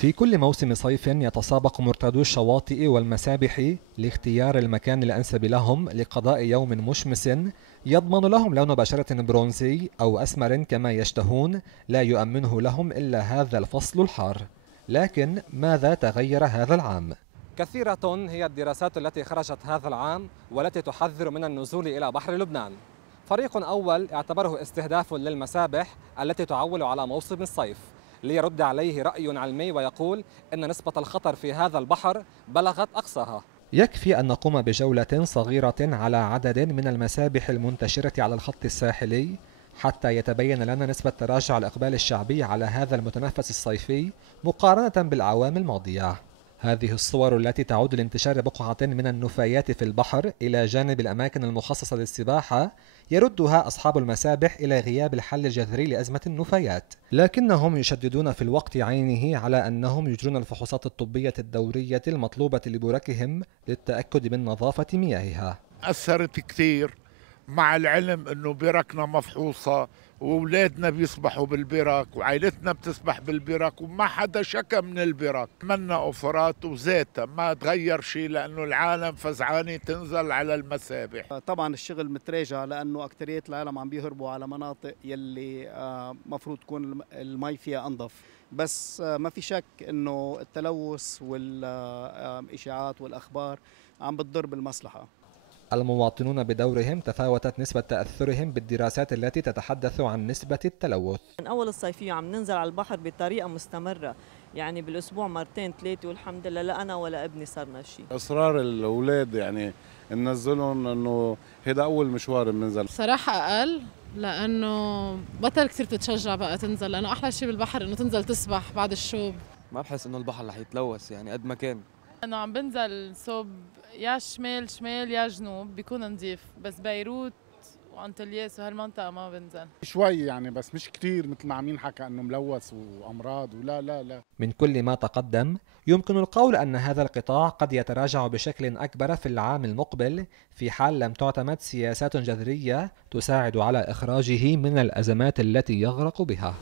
في كل موسم صيف يتسابق مرتادو الشواطئ والمسابح لاختيار المكان الأنسب لهم لقضاء يوم مشمس يضمن لهم لون بشرة برونزي أو أسمر كما يشتهون، لا يؤمنه لهم إلا هذا الفصل الحار. لكن ماذا تغير هذا العام؟ كثيرة هي الدراسات التي خرجت هذا العام والتي تحذر من النزول إلى بحر لبنان. فريق أول اعتبره استهداف للمسابح التي تعول على موسم الصيف، ليرد عليه رأي علمي ويقول إن نسبة الخطر في هذا البحر بلغت أقصاها. يكفي أن نقوم بجولة صغيرة على عدد من المسابح المنتشرة على الخط الساحلي حتى يتبين لنا نسبة تراجع الإقبال الشعبي على هذا المتنفس الصيفي مقارنة بالأعوام الماضية. هذه الصور التي تعود لانتشار بقعة من النفايات في البحر إلى جانب الأماكن المخصصة للسباحة يردها أصحاب المسابح إلى غياب الحل الجذري لأزمة النفايات، لكنهم يشددون في الوقت عينه على أنهم يجرون الفحوصات الطبية الدورية المطلوبة لبركهم للتأكد من نظافة مياهها. أثرت كثير، مع العلم أنه بركنا مفحوصة وأولادنا بيسبحوا بالبرك وعائلتنا بتسبح بالبرك وما حدا شكى من البرك. عملنا أوفرات وزيتها ما تغير شيء لأنه العالم فزعانة تنزل على المسابح. طبعا الشغل متراجع لأنه أكترية العالم عم بيهربوا على مناطق يلي مفروض تكون المي فيها أنظف، بس ما في شك أنه التلوث والإشاعات والأخبار عم بتضر بالمصلحة. المواطنون بدورهم تفاوتت نسبة تأثرهم بالدراسات التي تتحدث عن نسبة التلوث. من أول الصيفية عم ننزل على البحر بطريقة مستمرة، يعني بالأسبوع مرتين ثلاثة، والحمد لله لا أنا ولا ابني صرنا شيء. إصرار الأولاد يعني ننزلهم إنه هذا أول مشوار بننزل. صراحة أقل، لأنه بطل كثير تتشجع بقى تنزل، لأنه أحلى شيء بالبحر إنه تنزل تسبح بعد الشوب. ما بحس إنه البحر رح يتلوث يعني قد ما كان. أنا عم بنزل صوب يا شمال شمال يا جنوب بيكون نظيف، بس بيروت وأنطلياس وهالمنطقة ما بنزل. شوي يعني بس مش كتير مثل ما عم ينحكى انه ملوث وامراض ولا لا لا. من كل ما تقدم يمكن القول أن هذا القطاع قد يتراجع بشكل أكبر في العام المقبل في حال لم تعتمد سياسات جذرية تساعد على إخراجه من الأزمات التي يغرق بها.